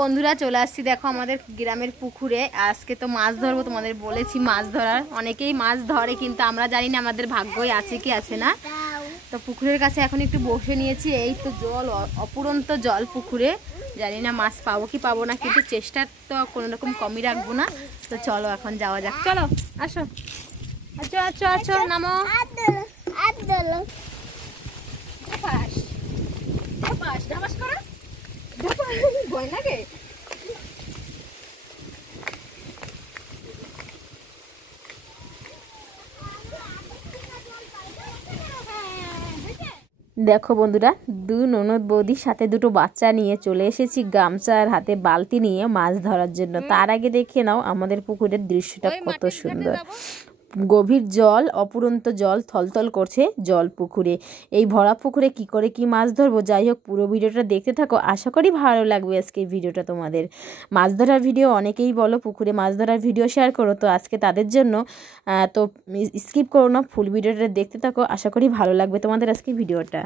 বন্ধুরা চলে আসছি দেখো আমাদের গ্রামের পুকুরে। আজকে তো মাছ ধরবো, তোমাদের বলেছি মাছ ধরার। অনেকেই মাছ ধরে কিন্তু আমরা জানি না আমাদের ভাগ্যই আছে কি আছে না। তো পুকুরের কাছে এখন একটু বসে নিয়েছি। এই তো জল, অপুরন্ত জল পুকুরে। জানি না মাছ পাবো কি পাবো না, কিন্তু চেষ্টা তো কোনো রকম কমই রাখবো না। তো চলো এখন যাওয়া যাক, চলো আসো আচ্ছা আচ্ছা আচ্ছা নামো। ভয় লাগে। দেখো বন্ধুরা, দু ননদ বৌদির সাথে দুটো বাচ্চা নিয়ে চলে এসেছি গামছা আর হাতে বালতি নিয়ে মাছ ধরার জন্য। তার আগে দেখে নাও আমাদের পুকুরের দৃশ্যটা কত সুন্দর। গভীর জল, অপুরন্ত জল, থলথল করছে জল পুকুরে। এই ভরা পুকুরে কি করে কি মাছ ধরবো, যাই হোক পুরো ভিডিওটা দেখতে থাকো, আশা করি ভালো লাগবে আজকে এই ভিডিওটা তোমাদের। মাছ ধরার ভিডিও অনেকেই বলো পুকুরে মাছ ধরার ভিডিও শেয়ার করো, তো আজকে তাদের জন্য। তো স্কিপ করো না, ফুল ভিডিওটা দেখতে থাকো, আশা করি ভালো লাগবে তোমাদের আজকে ভিডিওটা।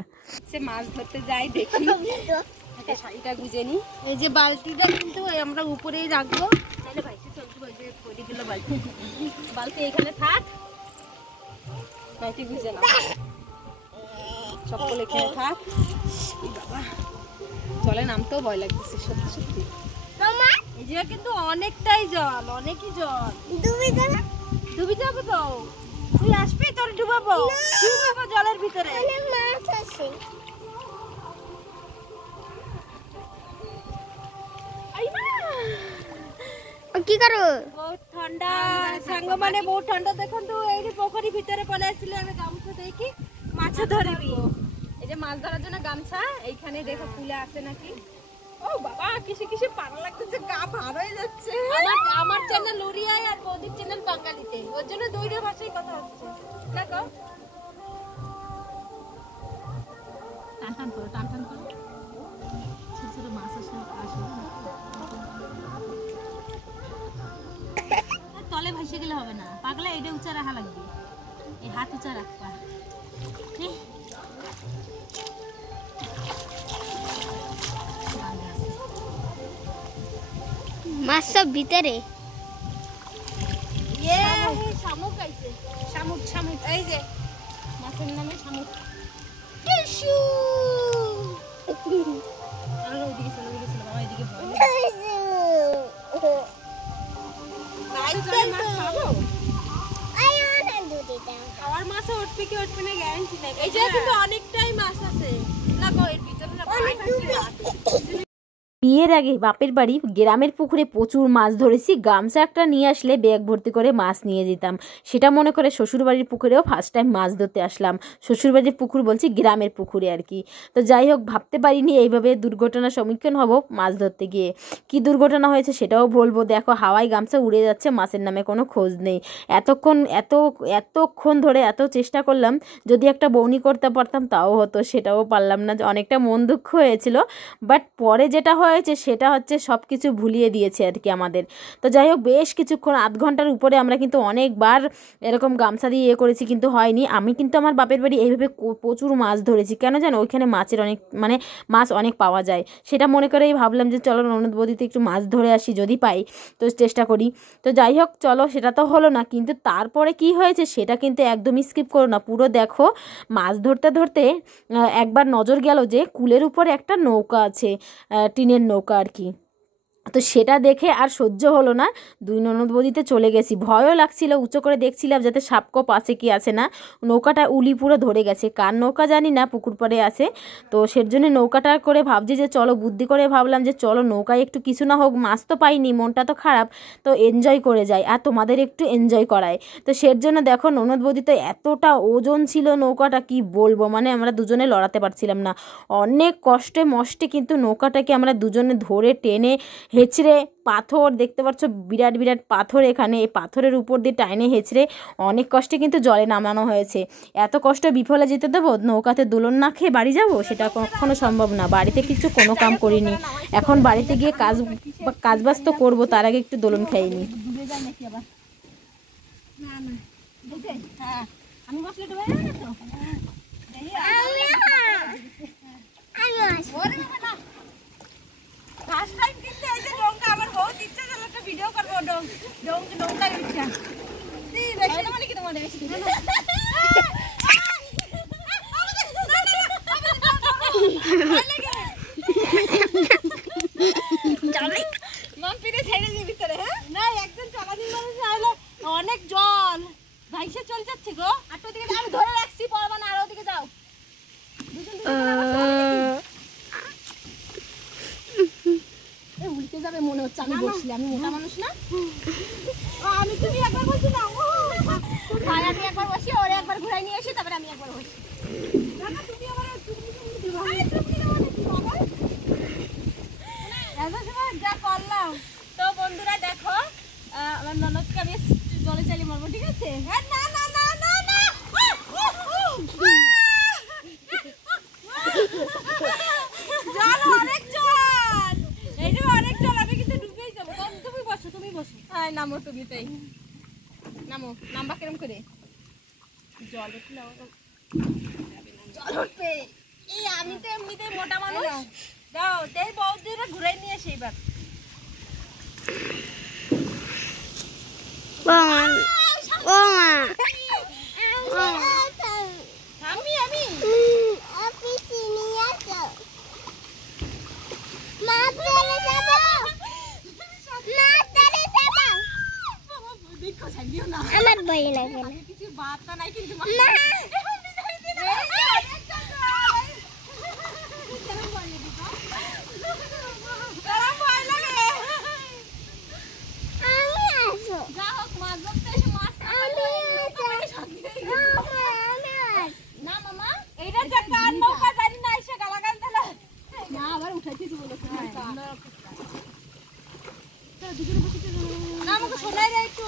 সে মাছ ধরতে যাই দেখি, শাড়িটা গুজে নি। এই যে বালতিটা কিন্তু আমরা উপরেই রাখবো। বালতি এখানে থাক, বালতি গুজে নাও, সকল এখানে থাক। চলে নামতেও ভয় লাগতেছে সত্যি সত্যি। এই যে কিন্তু অনেকটাই জল, অনেকই জল। ডুবি যাবো তো, তুই আসবি? তোর ডুবাবো জলের ভিতরে। কি করো? বহুত ঠান্ডা সাঙ্গ, মানে বহুত ঠান্ডা। দেখুন তো এই যে পোখরি ভিতরে পলে আসলে আমি গামছা দেখি মাছ ধরবি। এই যে মাছ ধরার জন্য গামছা এইখানে দেখো ফুলে আছে নাকি। ও বাবা, কিসে কিসে পারা লাগতেছে, গা ভার হয়ে যাচ্ছে। আমার চ্যানেল লুরিয়ায় আর বৌদির চ্যানেল বাঙালিতে, ওর জন্য দুইটা ভাষায় কথা হচ্ছে। দেখো টান টান করো, টান টান করো, ছোট ছোট মাছ আসে। তলে ভাসে গেলে হবে না পাগলা, এটা উঁচা রাখা লাগবে, এই হাত উঁচা রাখবা। মাছ সব ভিতরে। শামুক আইছে, শামুক শামুক, এই যে মাছের নামে শামুক। ওইদিকে চলো, ওইদিকে চলো বাবা, এদিকে ভয়। খাওয়ার মাছ উঠবে কি উঠবে না গ্যারান্টি নাই। এই যে কিন্তু অনেকটাই মাছ আছে, লাগো এর ভিতরে না। বিয়ের আগে বাপের বাড়ি গ্রামের পুকুরে প্রচুর মাছ ধরেছি। গামছা একটা নিয়ে আসলে ব্যাগ ভর্তি করে মাছ নিয়ে যেতাম। সেটা মনে করে শ্বশুরবাড়ির পুকুরেও ফার্স্ট টাইম মাছ ধরতে আসলাম। শ্বশুরবাড়ির পুকুর বলছি, গ্রামের পুকুরে আর কি। তো যাই হোক, ভাবতে পারিনি এইভাবে দুর্ঘটনার সম্মুখীন হব মাছ ধরতে গিয়ে। কি দুর্ঘটনা হয়েছে সেটাও বলবো। দেখো হাওয়ায় গামছা উড়ে যাচ্ছে, মাছের নামে কোনো খোঁজ নেই। এতক্ষণ ধরে এত চেষ্টা করলাম, যদি একটা বউনি করতে পারতাম তাও হতো, সেটাও পারলাম না। অনেকটা মন দুঃখ হয়েছিল, বাট পরে যেটা হয়েছে সেটা হচ্ছে সব কিছু ভুলিয়ে দিয়েছে আর কি আমাদের। তো যাই হোক, বেশ কিছুক্ষণ, আধ ঘন্টার উপরে আমরা কিন্তু অনেকবার এরকম গামছা দিয়ে করেছি, কিন্তু হয়নি। আমি কিন্তু আমার বাপের বাড়ি এইভাবে প্রচুর মাছ ধরেছি। কেন জানো? ওইখানে মাছের অনেক, মানে মাছ অনেক পাওয়া যায়। সেটা মনে করেই ভাবলাম যে চলো ননদ বৌদিতে একটু মাছ ধরে আসি, যদি পাই তো চেষ্টা করি। তো যাই হোক চলো, সেটা তো হলো না, কিন্তু তারপরে কি হয়েছে সেটা কিন্তু একদমই স্কিপ করো না, পুরো দেখো। মাছ ধরতে ধরতে একবার নজর গেল যে কুলের উপরে একটা নৌকা আছে, টিনের নৌকা আর কি। তো সেটা দেখে আর সহ্য হলো না, দুই ননদ বৌদিতে চলে গেছি। ভয়ও লাগছিল, উঁচু করে দেখছিলাম যাতে সাপকোপ আছে কি আছে না। নৌকাটা উলি পুরো ধরে গেছে, কার নৌকা জানি না, পুকুর পাড়ে আছে। তো সের জন্য নৌকাটা করে ভাবছি যে চলো, বুদ্ধি করে ভাবলাম যে চলো নৌকায় একটু কিছু না হোক, মাছ তো পাইনি, মনটা তো খারাপ, তো এনজয় করে যাই আর তোমাদের একটু এনজয় করায়। তো সের জন্য দেখো ননদ বৌদি তো এতটা ওজন ছিল নৌকাটা, কি বলবো, মানে আমরা দুজনে লড়াতে পারছিলাম না। অনেক কষ্টে মষ্টে কিন্তু নৌকাটাকে আমরা দুজনে ধরে টেনে হেঁচড়ে, পাথর দেখতে পাচ্ছ, বিরাট বিরাট পাথর এখানে, এই পাথরের উপর দিয়ে টাইনে হেঁচড়ে অনেক কষ্টে কিন্তু জলে নামানো হয়েছে। এত কষ্ট বিফলে যেতে দেবো? নৌকাতে দোলন না খেয়ে বাড়ি যাব? সেটা কখনো সম্ভব না। বাড়িতে কিছু কোনো কাম করিনি, এখন বাড়িতে গিয়ে কাজবাজ তো করবো, তার আগে একটু দোলন খাইনি। আমি বসলে ফার্স্ট টাইম কিন্তু এই যে অনেক জল ভাইসে চলে যাচ্ছে গো। আর তো দিকে আমি ধরে রাখছি, পড়বা না, আর ওদিকে যাও। উল্টে যাবে মনে হচ্ছে। আমি বসলি, আমি মোটা মানুষ না। আমি তুমি একবার বলছি না, ভাই আমি একবার বসি, ওরে একবার ঘুরাই নিয়ে আসি, তারপরে আমি একবার বসি। তুমি আবার যা করলাম। তো বন্ধুরা দেখো, আমার ননদকে আমি জলে চালিয়ে মারবো, ঠিক আছে? না না না না না, জল অনেক জল, এই যে অনেক জল, আমি কিন্তু ডুবেই যাবো। তুমি বসো, তুমি বসো। হ্যাঁ নামো, তুমি তাই নামো। নামবা কেরম করে? জল উঠলে জল উঠবে। এই আমি তো এমনিতেই মোটা মানুষ। যাও তাই বউদিরা ঘুরাই নিয়ে আসি এবার। আমার ভয় লাগে না। কিছু বার্তা নাই কিন্তু আমাকে শোনাই যায় একটু।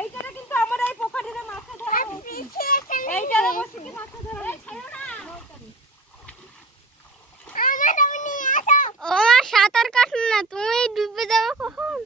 এইটারে কিন্তু আমার এই পোখরিতে মাছ ধরা হচ্ছে। এইটারে বসে কি মাছ ধরা হচ্ছে? তুমি নিয়ে আসো। ও মা, সাঁতার কাটো না, তুমি ডুবে যাবে কখন?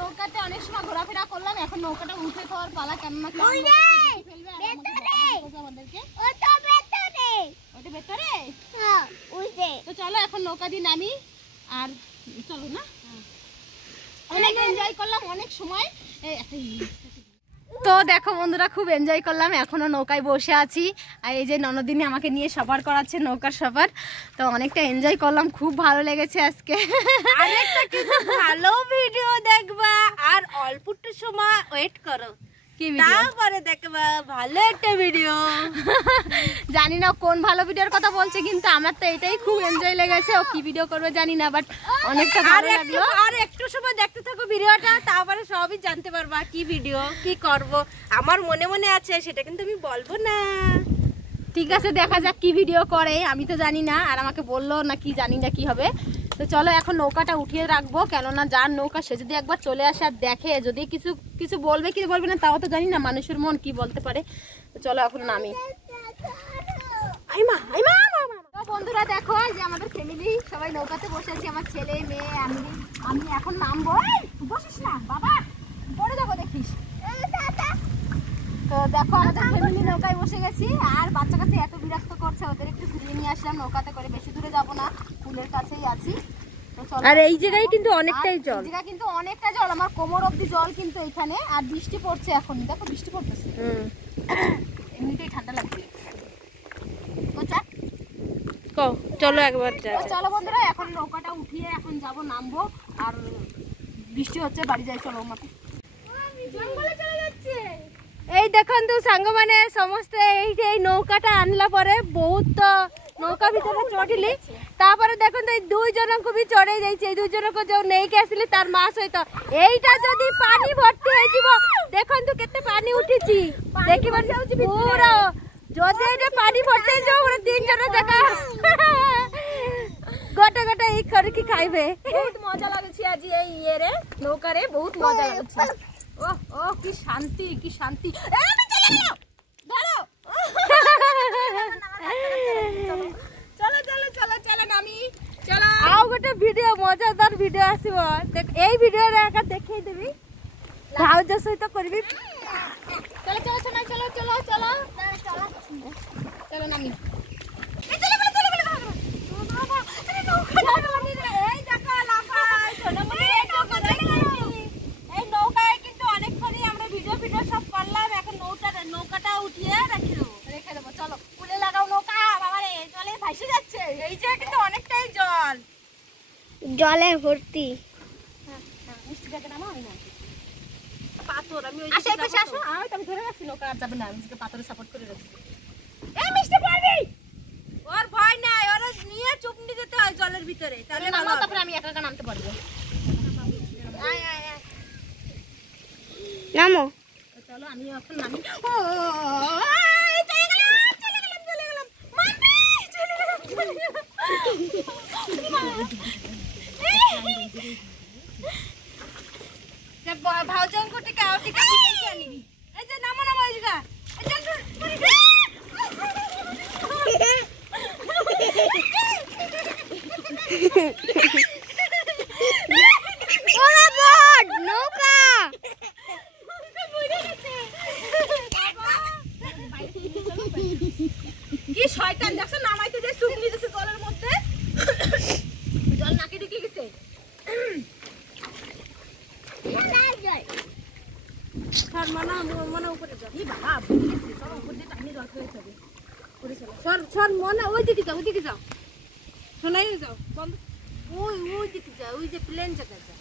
নৌকাতে অনেক সময় ঘোরাফেরা করলাম, এখন নৌকাটা উঠে খাওয়ার পালা। কেননা তো চলো এখন নৌকা দিয়ে নামি আর চলো না। অনেক এনজয় করলাম, অনেক সময়। তো দেখো বন্ধুরা, খুব এনজয় করলাম, এখনো নৌকায় বসে আছি। আর এই যে ননদিনী আমাকে নিয়ে সফর করাচ্ছে, নৌকার সফর। তো অনেকটা এনজয় করলাম, খুব ভালো লেগেছে আজকে। আরেকটা কিন্তু ভালো ভিডিও দেখবা, আর অল্প একটু সময় ওয়েট করো, কি ভিডিও তারপরে দেখবা ভালো একটা ভিডিও। জানি না কোন ভালো ভিডিওর কথা বলছে, কিন্তু আমার তো এটাই খুব এনজয় লেগেছে। ও কি ভিডিও করবে জানি না, বাট অনেকটা ভালো লাগলো। আর একটু সময় দেখতে থাকো ভিডিওটা, তারপরে সবই জানতে পারবা কি ভিডিও কি করব। আমার মনে মনে আছে, সেটা কিন্তু আমি বলবো না। ঠিক আছে, দেখা যাক কি ভিডিও করে, আমি তো জানি না। আর আমাকে বললো না কি, জানি না কি হবে। তো চলো এখন নৌকাটা উঠিয়ে রাখবো, কেননা যার নৌকা সে যদি একবার চলে আসে আর দেখে, যদি কিছু কিছু বলবে কি বলবে না তাও তো জানি না, মানুষের মন কি বলতে পারে। তো চলো এখন নামি। তো বন্ধুরা দেখো, যে আমাদের ফ্যামিলি সবাই নৌকাতে বসে আছি, আমার ছেলে মেয়ে, আমি এখন নামবো। বসিস না বাবা, পড়ে যাবো দেখিস। তো দেখো আমাদের ফ্যামিলি নৌকায় বসে গেছি, আর বাচ্চা কাছে এত বিরক্ত করছে, ওদের একটু ঘুরিয়ে নিয়ে আসলাম নৌকাতে করে। বেশি দূরে যাবো না, পুলের কাছেই আছি। আর এই জায়গায় কিন্তু অনেকটাই জল, এই জায়গা কিন্তু অনেকটা জল, আমার কোমর অবধি জল কিন্তু এখানে। আর বৃষ্টি পড়ছে এখন, দেখো বৃষ্টি পড়তেছে, এমনিতেই ঠান্ডা লাগছে। তো চলো একবার চলো বন্ধুরা, এখন নৌকাটা উঠিয়ে এখন যাব, নামবো। আর বৃষ্টি হচ্ছে, বাড়ি যাই, চলো মাকে। জঙ্গলে চলে যাচ্ছে। এই দেখুন তো সাঙ্গ মানে সমস্ত এই নৌকাটা আনলা পরে বহুত নৌকা ভিতরে চড়িলি, তারপরে দেখুন তো এই 2 জনଙ୍କୁ ବି চড়াই যাইছে। এই 2 জনଙ୍କୁ যে নেইকে আসলে তার মা সহিত, এইটা যদি পানি ভর্তি হয়ে যাব, দেখুন তো কেতে পানি উঠিছি, দেখিবার যাଉଛି পুরা। যদি এটা পানি ভর্তি হয়ে যাব, পুরা 3 জন জায়গা গোটা গোটা এই করকি খাইবে। বহুত মজা লাগছে আজ এই ইয়েরে নৌকারে, বহুত মজা লাগছে। ও ও কি শান্তি, কি শান্তি। আমি চলে গেলাম, ধরো। চলো চলো চলো চলো নামি, চলো। আও গোটে ভিডিও, মজাদার ভিডিও আসিব, এই ভিডিওরে একা দেখাই দেবি, ভাউজ সহিত করবি। চলো চলো শোনা, চলো চলো চলো চলো চলো নামি। এই চলো চলো চলো চলো। আরে নৌকা এই দেখো লাফাই সোনামণি, এই নৌকা এই নৌকায় কিন্তু অনেকক্ষণই আমরা ভিডিও সব করলাম। এখন নৌকাটা উঠিয়ে রেখে দেবো। চলো কুলে লাগাও নৌকা, বাবা রে জলে ভাসে যাচ্ছে। এই যে কিন্তু অনেকটাই জল, জলে ভর্তি। মিষ্টি দেখে নামা হয় না পাথর। আমি ওই আসো পাশে আসো, আমি ধরে রাখছি, নৌকা আর যাবে না, আমি পাথরে সাপোর্ট করে রাখছি। এই মিষ্টি পারবি, ওর ভয় নাই, ওর নিয়ে চুপনি যেতে হয় জলের ভিতরে, তাহলে নামো, তারপরে আমি একা একা নামতে পারবো। আয় আয় আয় নামো। চলো আমি এখন নামি। ও চলে গেলাম মাম্মি, চলে গেলাম। ভাউজঙ্কু টিকা আর টিকা দিতে আনিবি। এই যে নামো নামো এই জায়গা, এই যে ওরা বড় নৌকা। কি শয়তান দেখছো, নামাইতে যে চুমনি দিছে জলের মধ্যে, জল নাকে ঢুকে গেছে। সর মনা উপরে যাও। ই বাবা ভুলে গেছি, চলো উপর দিয়ে টাইনে জল খেয়ে যাবে। করে চলো, সর মনা ওই দিকে যাও, ওই দিকে যাও, শোনাই যাও বন্ধ। ওই দিকে যাও, ওই যে প্লেন জায়গা যাও।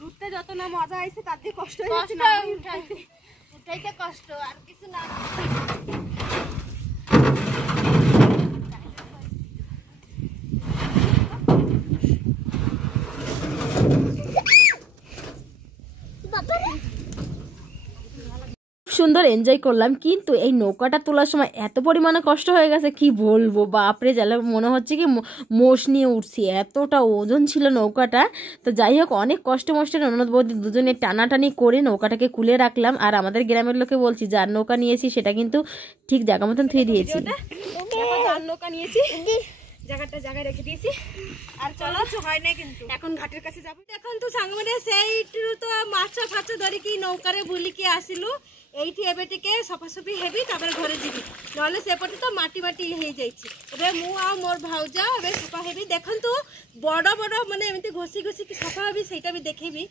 ঘুরতে যত না মজা আইছে তার দিয়ে কষ্ট হচ্ছে না, উঠাইতে কষ্ট আর কিছু না। সুন্দর এনজয় করলাম, কিন্তু এই নৌকাটা তোলার সময় এত পরিমাণে কষ্ট হয়ে গেছে কি বলবো, বাপরে জ্বালা, মনে হচ্ছে কি মোষ নিয়ে উঠছি, এতটা ওজন ছিল নৌকাটা। তো যাই হোক, অনেক কষ্ট মষ্টে ননদ বৌদি দুজনে টানাটানি করে নৌকাটাকে কুলে রাখলাম। আর আমাদের গ্রামের লোকে বলছি, যার নৌকা নিয়েছি সেটা কিন্তু ঠিক জায়গা মতন থুয়ে দিয়েছি। যার নৌকা নিয়েছি জায়গায় রেখে দিয়েছি। আর চলো হয় না, কিন্তু এখন ঘাটের কাছে যাবো। এখন তো সাংবাদিক সেইটু তো মাছ ফাছ ধরিকি নৌকারে বুলিকি আসিলু, এইটি এবে টিকে সফাসফি হেবি, তারপরে ঘরে যাবি, নহলে সেপটে তো মাটি হয়ে যাইছি। এবে মু আর মোর ভাউজা এবে সফা হেবি। দেখন্তু বড় বড় মানে এমতি ঘষি কি সফা হেবি, সেইটা বি দেখেবি।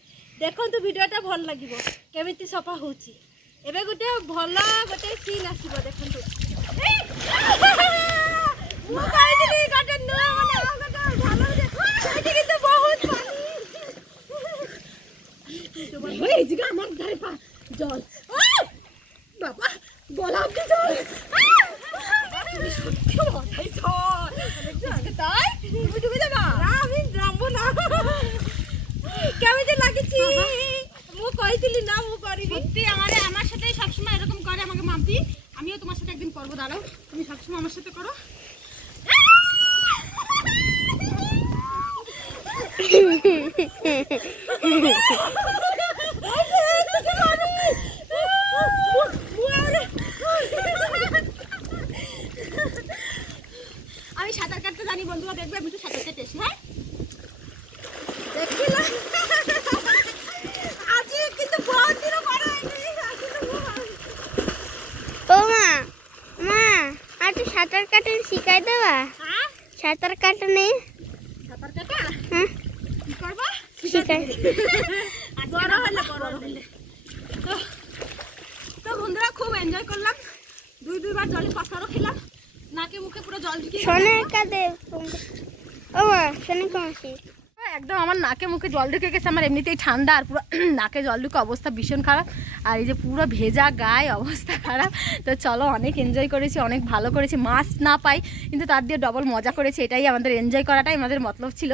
দেখন্তু ভিডিওটা ভাল লাগিব কেমিতি সফা হଉଛି। এবে গোটে ভাল গোটে সিন আসিব, দেখন্তু। মু কইলি গোটে নয়া মানে আর গোটে ভালো এটি কিন্তু বহুত পানি। এই জিগা আমার ধারে পা জল, বাবা গলা অব্দি জল, সত্যি মাথায় জল। তাই তুমি ডুবে যাবা না আমি নামবো না কেমন লাগেছি মু কইছিলি না মু করিবি সত্যি আমার সাথে সব সময় এরকম করে আমাকে মাম্পি আমিও তোমার সাথে একদিন করব দাঁড়াও তুমি সব সময় আমার সাথে করো আমি সাঁতার কাটতে জানি বন্ধুরা দেখবে আমি তো সাঁতার কাটতে এসি হ্যাঁ দেখিলাম আজকে কিন্তু বহুত দিন করা হয়নি ও মা মা আর তুই সাঁতার কাটতে শিখাই দেবা হ্যাঁ সাঁতার কাটনে সাঁতার কাটা হ্যাঁ কি করবা শিখাই বড় হলে তো বন্ধুরা খুব এনজয় করলাম দুইবার জলে পাথরও খেলাম নাকে মুখে পুরো জল ঢুকে সোনে কাদে ও মা সোনে কমাসি একদম আমার নাকে মুখে জল ঢুকে গেছে আমার এমনিতেই ঠান্ডা আর পুরো নাকে জল ঢুকে অবস্থা ভীষণ খারাপ আর এই যে পুরো ভেজা গায়ে অবস্থা খারাপ তো চলো অনেক এনজয় করেছি অনেক ভালো করেছি মাছ না পাই কিন্তু তার দিয়ে ডবল মজা করেছি এটাই আমাদের এনজয় করাটাই আমাদের মতলব ছিল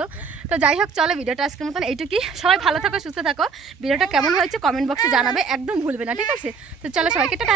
তো যাই হোক চলো ভিডিওটা আজকের মতন এইটুকুই সবাই ভালো থাকো সুস্থ থাকো ভিডিওটা কেমন হয়েছে কমেন্ট বক্সে জানাবে একদম ভুলবে না ঠিক আছে তো চলো সবাইকে টাটা